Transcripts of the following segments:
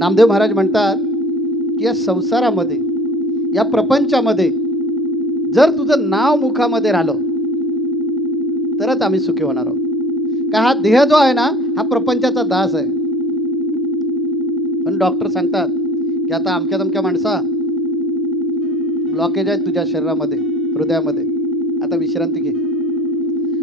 नामदेव महाराज म्हणतात की या संसारामध्ये, या प्रपंचामध्ये जर तुझं नाव मुखामध्ये राहिलं तरच आम्ही सुखी होणार आहोत. का हा देह जो आहे ना हा प्रपंचाचा दास आहे. पण डॉक्टर सांगतात की आता अमक्या तमक्या माणसा ब्लॉकेज आहे तुझ्या शरीरामध्ये, हृदयामध्ये, आता विश्रांती घे.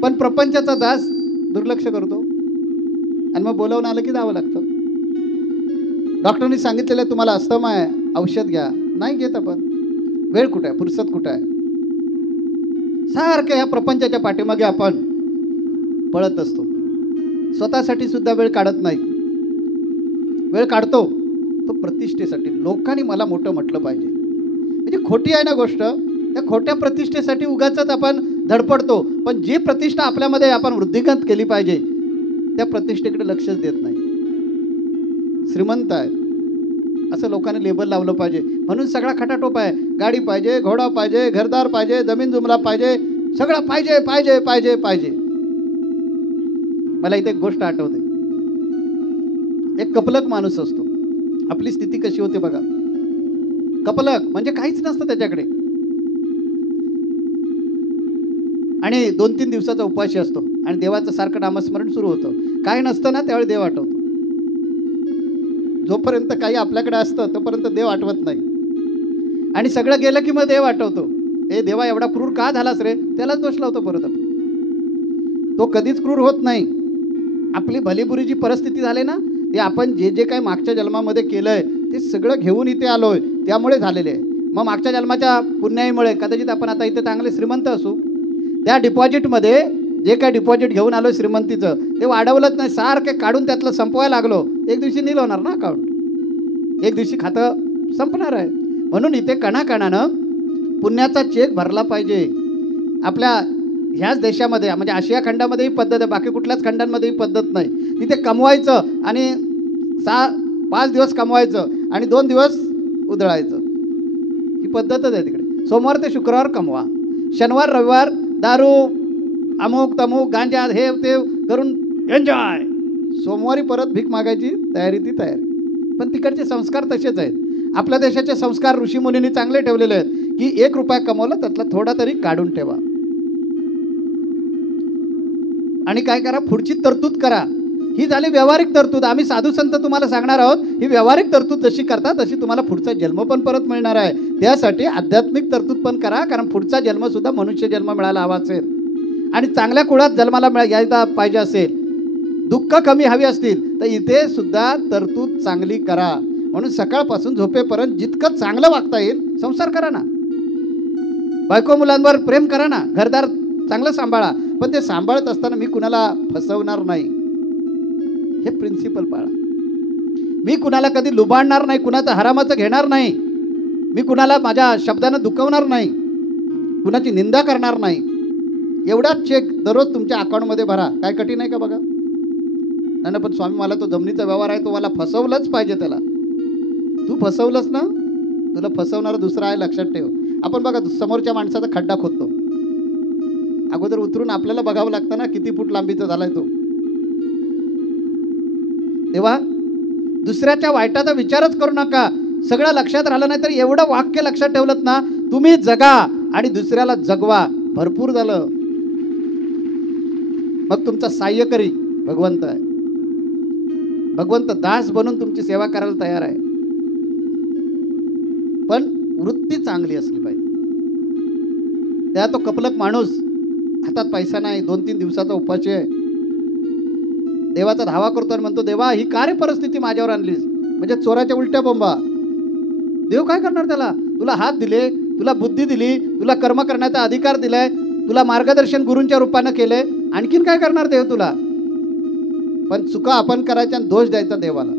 पण प्रपंचाचा दास दुर्लक्ष करतो आणि मग बोलावून आलं की जावं लागतं. डॉक्टरनी सांगितलेलं आहे तुम्हाला अस्थमा आहे, औषध घ्या, नाही घेत आपण. वेळ कुठे आहे, फुरसत कुठे आहे. सारखं या प्रपंचाच्या पाठीमागे आपण पळत असतो. स्वतःसाठी सुद्धा वेळ काढत नाही. वेळ काढतो तो प्रतिष्ठेसाठी, लोकांनी मला मोठं म्हटलं पाहिजे. म्हणजे खोटी आहे ना गोष्ट. त्या खोट्या प्रतिष्ठेसाठी उगाचच आपण धडपडतो. पण जी प्रतिष्ठा आपल्यामध्ये आपण वृद्धिंगत केली पाहिजे त्या प्रतिष्ठेकडे लक्षच देत नाही. श्रीमंत आहे असं लोकांनी लेबल लावलं पाहिजे म्हणून सगळा खटाटोप आहे. गाडी पाहिजे, घोडा पाहिजे, घरदार पाहिजे, जमीन जुमला पाहिजे, सगळं पाहिजे पाहिजे पाहिजे पाहिजे. मला इथे एक गोष्ट आठवते. एक कपलक माणूस असतो. आपली स्थिती कशी होते बघा. कपलक म्हणजे काहीच नसतं त्याच्याकडे आणि 2-3 दिवसाचा उपाशी असतो आणि देवाचं सारखं नामस्मरण सुरू होतं. काय नसतं ना त्यावेळी देव आठवतो. जोपर्यंत काही आपल्याकडे असतं तोपर्यंत देव आठवत नाही आणि सगळं गेलं की मग देव आठवतो. हे देवा एवढा क्रूर का झालास रे, त्यालाच दोष लावतो परत आपण. तो कधीच क्रूर होत नाही. आपली भलीबुरी जी परिस्थिती झाली ना ते आपण जे जे काही मागच्या जन्मामध्ये केलंय ते सगळं घेऊन इथे आलोय त्यामुळे झालेले आहे. मग मागच्या जन्माच्या पुण्याईमुळे कदाचित आपण आता इथे चांगले श्रीमंत असू. त्या डिपॉझिटमध्ये जे काय डिपॉझिट घेऊन आलो श्रीमंतीचं ते वाढवलंच नाही, सारखे काढून त्यातलं संपवायला लागलो. एक दिवशी नील होणार ना अकाउंट, एक दिवशी खातं संपणार आहे. म्हणून इथे कणाकणानं पुण्याचा चेक भरला पाहिजे. आपल्या ह्याच देशामध्ये म्हणजे आशिया खंडामध्येही पद्धत आहे, बाकी कुठल्याच खंडांमध्येही पद्धत नाही. तिथे कमवायचं आणि 5 दिवस कमवायचं आणि 2 दिवस उधळायचं, ही पद्धतच आहे तिकडे. सोमवार ते शुक्रवार कमवा, शनिवार रविवार दारू अमुक तमुक गांजा हे ते करून एन्जॉय. सोमवारी परत भीक मागायची तयारी ती तयारी. पण तिकडचे संस्कार तसेच आहेत. आपल्या देशाचे संस्कार ऋषीमुनींनी चांगले ठेवलेले आहेत की 1 रुपया कमवला त्यातला थोडा तरी काढून ठेवा आणि काय करा, पुढची तरतूद करा. ही झाली व्यावहारिक तरतूद. आम्ही साधू संत तुम्हाला सांगणार आहोत ही व्यावहारिक तरतूद जशी करता तशी तुम्हाला पुढचा जन्म पण परत मिळणार आहे. त्यासाठी आध्यात्मिक तरतूद पण करा, कारण पुढचा जन्मसुद्धा मनुष्य जन्म मिळायला हवा असेल आणि चांगल्या कुळात जन्माला यायला पाहिजे असेल, दुःख कमी हवी असतील तर इथे सुद्धा तरतूद चांगली करा. म्हणून सकाळपासून झोपेपर्यंत जितकं चांगलं वागता येईल संसार करा ना, बायको मुलांवर प्रेम करा ना, घरदार चांगलं सांभाळा. पण ते सांभाळत असताना मी कुणाला फसवणार नाही हे प्रिन्सिपल पाळा. मी कुणाला कधी लुबाडणार नाही, कुणाचं हरामाचं घेणार नाही, मी कुणाला माझ्या शब्दानं दुखवणार नाही, कुणाची निंदा करणार नाही. एवढाच चेक दररोज तुमच्या अकाउंटमध्ये भरा. काय कठीण आहे का बघा. नाही पण स्वामी मला तो जमिनीचा व्यवहार आहे, तो मला फसवलंच पाहिजे. त्याला तू फसवलंस ना, तुला फसवणारा दुसरा आहे लक्षात ठेव. आपण बघा समोरच्या माणसाचा खड्डा खोदतो, अगोदर उतरून आपल्याला बघावं लागतं ना किती फूट लांबीचा झालाय तो. तेव्हा दुसऱ्याच्या वाईटाचा विचारच करू नका. सगळं लक्षात राहिलं नाही तर एवढं वाक्य लक्षात ठेवलं ना, तुम्ही जगा आणि दुसऱ्याला जगवा, भरपूर झालं. मग तुमचा सहाय्यकरी भगवंत आहे. भगवंत दास बनून तुमची सेवा करायला तयार आहे. पण वृत्ती चांगली असली पाहिजे. त्या तो कपलक माणूस हातात पैसा नाही, 2-3 दिवसाचा उपाशी आहे, देवाचा धावा करतो आणि म्हणतो देवा ही काय परिस्थिती माझ्यावर आणलीस. म्हणजे चोराच्या उलट्या बोंबा. देव काय करणार त्याला. तुला हात दिले, तुला बुद्धी दिली, तुला कर्म करण्याचा अधिकार दिलाय, तुला मार्गदर्शन गुरूंच्या रूपानं केलंय, आणखीन काय करणार देव तुला. पण चुका आपण करायच्या आणि दोष द्यायचा देवाला,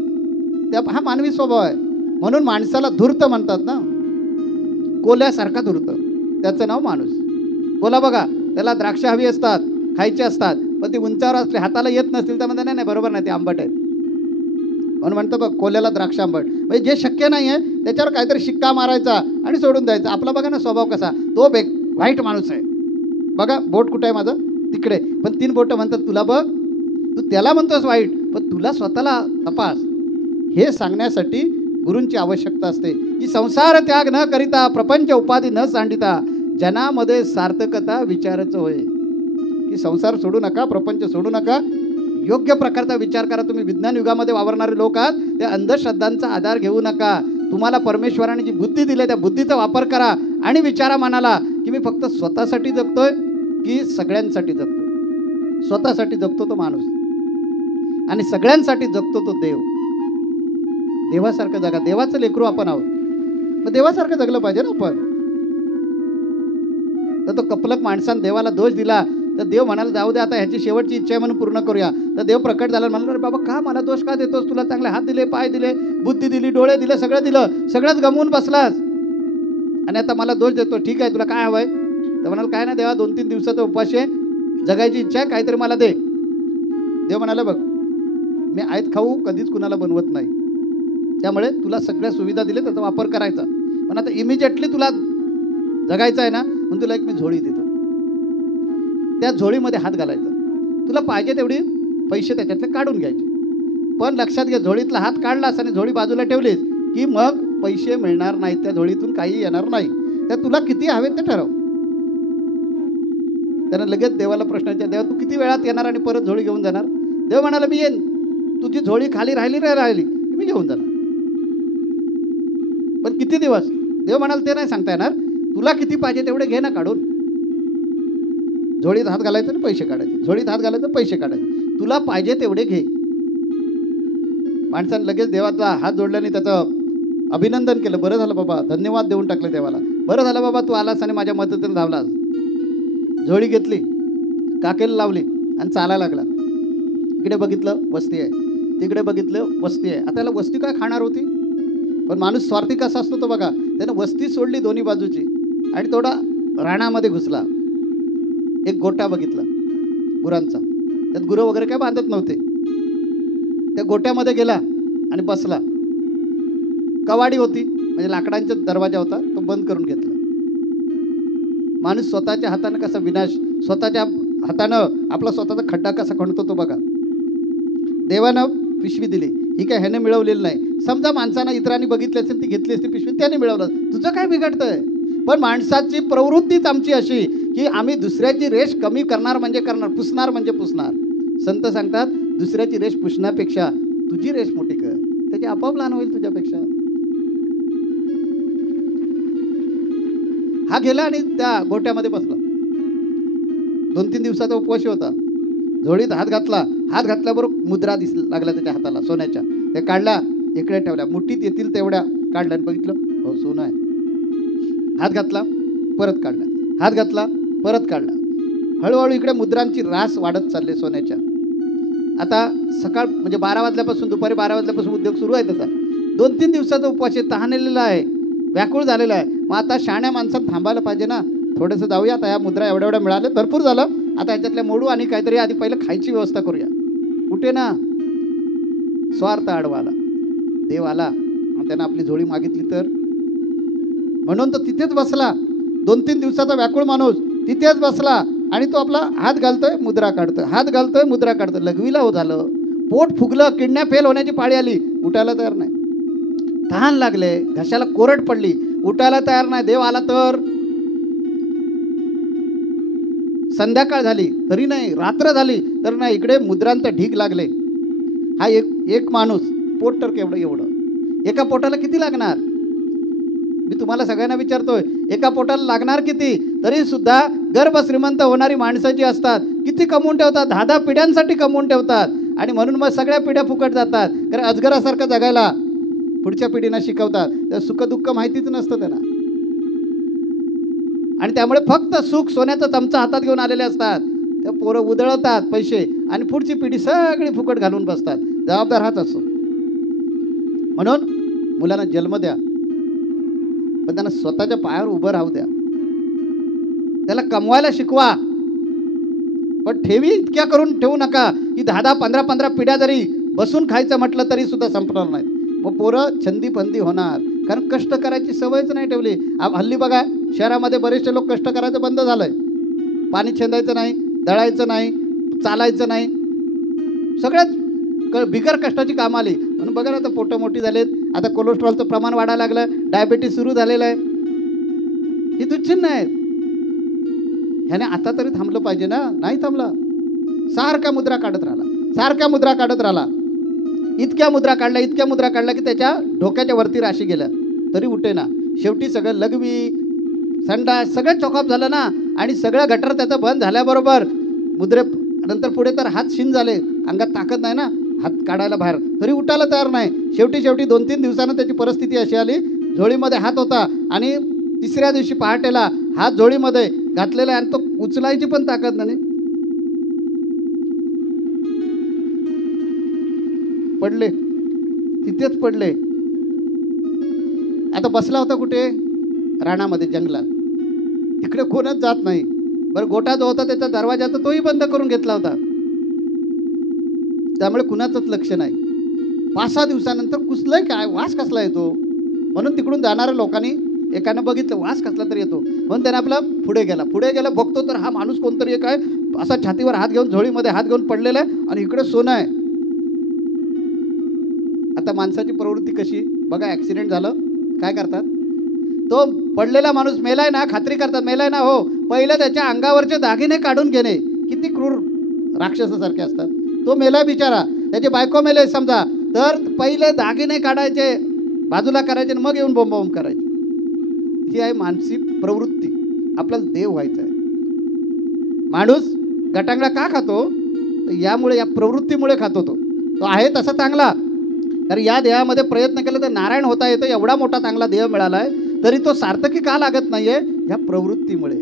त्या हा मानवी स्वभाव आहे. म्हणून माणसाला धूर्त म्हणतात ना, कोल्यासारखा धूर्त, त्याचं नाव माणूस. कोला बघा त्याला द्राक्ष हवी असतात, खायचे असतात, पण ती उंचावर असले हाताला येत नसतील तर म्हणते नाही बरोबर नाही ते आंबट आहेत. म्हणून म्हणतं बघ कोल्याला द्राक्ष आंबट. म्हणजे जे शक्य नाही आहे त्याच्यावर काहीतरी शिक्का मारायचा आणि सोडून द्यायचा. आपला बघा ना स्वभाव कसा, तो वाईट माणूस आहे. बघा बोट कुठं आहे माझं, तिकडे, पण 3 बोटं म्हणतात तुला बघ, तू त्याला म्हणतोस वाईट, पण तुला स्वतःला तपास. हे सांगण्यासाठी गुरूंची आवश्यकता असते की संसार त्याग न करिता प्रपंच उपाधी न सांडिता जनामध्ये सार्थकता विचारायचं होय. की संसार सोडू नका, प्रपंच सोडू नका, योग्य प्रकारचा विचार करा. तुम्ही विज्ञान युगामध्ये वावरणारे लोक आहात, त्या अंधश्रद्धांचा आधार घेऊ नका. तुम्हाला परमेश्वराने जी बुद्धी दिली त्या बुद्धीचा वापर करा आणि विचारा मनाला की मी फक्त स्वतःसाठी जगतोय की सगळ्यांसाठी जगतोय. स्वतःसाठी जगतो तो माणूस आणि सगळ्यांसाठी जगतो तो देव. देवासारखं जगा. देवाचं लेकरू आपण आहोत, मग देवासारखं जगलं पाहिजे ना आपण. तर तो कपलक माणसानं देवाला दोष दिला तर देव म्हणाला जाऊ दे, आता ह्याची शेवटची इच्छा आहे म्हणून पूर्ण करूया. तर देव प्रकट झाला, म्हणाला अरे बाबा का मला दोष का देतोस? तुला चांगले हात दिले, पाय दिले, बुद्धी दिली, डोळे दिले, सगळं दिलं, सगळंच गमवून बसलास आणि आता मला दोष देतो. ठीक आहे, तुला काय हवंय? तर म्हणाल काय ना देवा, 2-3 दिवसाचा उपवास आहे, जगायची इच्छा आहे, काहीतरी मला दे. देव म्हणाला बघ मी आयत खाऊ कधीच कुणाला बनवत नाही, त्यामुळे तुला सगळ्या सुविधा दिल्या त्याचा वापर करायचा. पण आता इमिजिएटली तुला जगायचं आहे ना, म्हणून तुला एक मी झोळी देतो. त्या झोळीमध्ये हात घालायचा. तुला पाहिजे तेवढी पैसे त्याच्यातले काढून घ्यायचे. पण लक्षात घ्या, झोळीतला हात काढलास आणि झोळी बाजूला ठेवलीस की मग पैसे मिळणार नाहीत, त्या झोळीतून काही येणार नाही. त्या तुला किती हवेत ते ठरव. त्यानं लगेच देवाला प्रश्न विचारला, देवा तू किती वेळात येणार आणि परत झोळी घेऊन जाणार? देव म्हणाला मी येईन, तुझी झोळी खाली राहिली मी घेऊन जाणार. पण किती दिवस? देव म्हणाल ते नाही सांगता येणार. तुला किती पाहिजे तेवढे घे ना काढून. झोळीत हात घालायचं आणि पैसे काढायचे, झोळीत हात घालायचं, पैसे काढायचे. तुला पाहिजे तेवढे घे. माणसानं लगेच देवाचा हात जोडल्याने त्याचं अभिनंदन केलं. बरं झालं बाबा, धन्यवाद देऊन टाकले देवाला. बरं झालं बाबा तू आलास आणि माझ्या मदतीने धावलास. झोळी घेतली, काकेला लावली आणि चालायला लागला. इकडे बघितलं वस्ती आहे, तिकडे बघितलं वस्ती आहे. आता त्याला वस्ती काय खाणार होती? पण माणूस स्वार्थी कसा असतो तो बघा. त्यानं वस्ती सोडली दोन्ही बाजूची आणि थोडा राणामध्ये घुसला. एक गोटा बघितला गुरांचा, त्यात गुरं वगैरे काय बांधत नव्हते. त्या गोट्यामध्ये गेला आणि बसला. कवाडी होती म्हणजे लाकडांचा दरवाजा होता, तो बंद करून घेतला. माणूस स्वतःच्या हातानं कसा विनाश, स्वतःच्या हातानं आपला स्वतःचा खड्डा कसा खणतो तो बघा. देवानं पिशवी दिली, ही काय ह्याने मिळवलेली नाही. समजा माणसानं इतरांनी बघितली असेल, ती घेतली असती पिशवी, त्याने मिळवलं, तुझं काय बिघडतंय? पण माणसाची प्रवृत्तीच आमची अशी की आम्ही दुसऱ्याची रेष कमी करणार म्हणजे करणार, पुसणार म्हणजे पुसणार. संत सांगतात दुसऱ्याची रेष पुसण्यापेक्षा तुझी रेष मोठी कर, त्याची आपोआप लहान होईल तुझ्यापेक्षा. हा गेला आणि त्या गोट्यामध्ये बसला. 2-3 दिवसाचा उपवास होता. झोळीत हात घातला, हात घातल्याबरोबर मुद्रा लागल्या त्याच्या हाताला सोन्याच्या. त्या काढल्या, इकडे ठेवल्या, मुठीत येतील तेवढ्या काढल्या आणि बघितलं हो सोनं आहे. हात घातला, परत काढला, हात घातला, परत काढला. हळूहळू इकडे मुद्रांची रास वाढत चालले सोन्याच्या. आता सकाळ म्हणजे 12 वाजल्यापासून, दुपारी 12 वाजल्यापासून उद्योग सुरू आहे त्याचा. 2-3 दिवसाचा उपवास आहे, तहानलेला आहे, व्याकुळ झालेला आहे. मग आता शहाण्या माणसात थांबायला पाहिजे ना, थोडंसं जाऊया. आता ह्या मुद्रा एवढ्या मिळाले, भरपूर झालं, आता ह्याच्यातल्या मोडू आणि काहीतरी आधी पहिलं खायची व्यवस्था करूया. कुठे ना स्वार्थ आडवाला देव आला आणि त्यानं आपली झोळी मागितली तर, म्हणून तो तिथेच बसला. 2-3 दिवसाचा व्याकुळ माणूस तिथेच बसला आणि तो आपला हात घालतोय, मुद्रा काढतोय, हात घालतोय, मुद्रा काढतोय. लघवीला हो झालं, पोट फुगलं, किडन्या फेल होण्याची पाळी आली, उठायला तयार नाही. तहान लागले, घशाला कोरड पडली, उठायला तयार नाही. देव आला तर संध्याकाळ झाली तरी नाही, रात्र झाली तर नाही, इकडे मुद्रांचा ढीग लागले. हा एक माणूस, पोट तर केवढं एवढं, एका पोटाला किती लागणार? मी तुम्हाला सगळ्यांना विचारतोय, एका पोटाला लागणार किती? तरी सुद्धा गर्भ श्रीमंत होणारी माणसं जी असतात किती कमवून ठेवतात, 10-10 पिढ्यांसाठी कमवून ठेवतात. आणि म्हणून मग सगळ्या पिढ्या फुकट जातात. कारण अजगरासारखं जगायला पुढच्या पिढींना शिकवतात. तर सुखदुःख माहितीच नसतं त्यांना. आणि त्यामुळे फक्त सुख सोन्याचा चमचा हातात घेऊन आलेले असतात. त्या पोरं उधळतात पैसे आणि पुढची पिढी सगळी फुकट घालून बसतात. जबाबदार हाच असतो. म्हणून मुलांना जन्म द्या, पण त्यांना स्वतःच्या पायावर उभं राहू द्या. त्याला कमवायला शिकवा, पण ठेवी इतक्या करून ठेवू नका की 10-10, 15-15 पिढ्या जरी बसून खायचं म्हटलं तरी सुद्धा संपणार नाही. मग पोरं छंदीपंदी होणार, कारण कष्ट करायची सवयच नाही ठेवली. हल्ली बघा शहरामध्ये बरेचसे लोक कष्ट करायचं बंद झालंय. पाणी छेदायचं नाही, दळायचं नाही, चालायचं नाही, सगळ्याच बिगर कष्टाची कामं आली. म्हणून बघा ना, आता पोटं मोठी झालेत, आता कोलेस्ट्रॉलचं प्रमाण वाढायला लागलं, डायबिटीस सुरू झालेलं आहे. ही दुश्चिन्ह आहेत. ह्याने आता तरी थांबलं पाहिजे ना, नाही थांबला. सारख्या मुद्रा काढत राहिला, सारख्या मुद्रा काढत राहिला. इतक्या मुद्रा काढल्या की त्याच्या डोक्याच्या वरती राशी गेल्या, तरी उठे ना. शेवटी सगळं लघवी संडास सगळं चॉकअप झालं ना, आणि सगळं गटर त्याचं बंद झाल्याबरोबर मुद्रे नंतर पुढे तर हात शिन झाले, अंगात ताकद नाही ना हात काढायला बाहेर, तरी उठायला तयार नाही. शेवटी 2-3 दिवसानं त्याची परिस्थिती अशी आली, झोळीमध्ये हात होता आणि तिसऱ्या दिवशी पहाटेला हात झोळीमध्ये घातलेला आहे आणि तो उचलायची पण ताकद नाही. पडले, तिथेच पडले. आता बसला होता कुठे? रानामध्ये, जंगलात. तिकडे कोणच जात नाही. बरं, गोठा जो होता त्याचा दरवाजा तर तोही बंद करून घेतला होता, त्यामुळे कुणाचंच लक्ष नाही. 5-6 दिवसानंतर कुसलंय काय, वास कसला येतो, म्हणून तिकडून जाणाऱ्या लोकांनी एकानं बघितलं वास कसला तरी येतो, म्हणून त्याने आपला पुढे गेला. बघतो तर हा माणूस कोणतरी एक आहे, असा छातीवर हात घेऊन, झोळीमध्ये हात घेऊन पडलेला आहे आणि इकडे सोनं आहे. आता माणसाची प्रवृत्ती कशी बघा, ॲक्सिडेंट झालं काय करतात? तो पडलेला माणूस मेलाय ना, खात्री करतात मेलाय ना, हो, पहिलं त्याच्या अंगावरचे दागिने काढून घेणे. किती क्रूर राक्षसासारखे असतात. तो मेलाय बिचारा, त्याची बायको मेले समजा, तर पहिले दागिने काढायचे, बाजूला करायचे, मग येऊन बोंबाबोंब करायचे. ही आहे मानसिक प्रवृत्ती. आपल्याला देव व्हायचं आहे. माणूस गटांगळा का खातो? तर यामुळे, या प्रवृत्तीमुळे खातो. तो आहे तसा चांगला, तर या देहामध्ये प्रयत्न केला तर नारायण होता येतो. एवढा मोठा चांगला देह मिळाला आहे, तरी तो सार्थकी का लागत नाही आहे? ह्या प्रवृत्तीमुळे.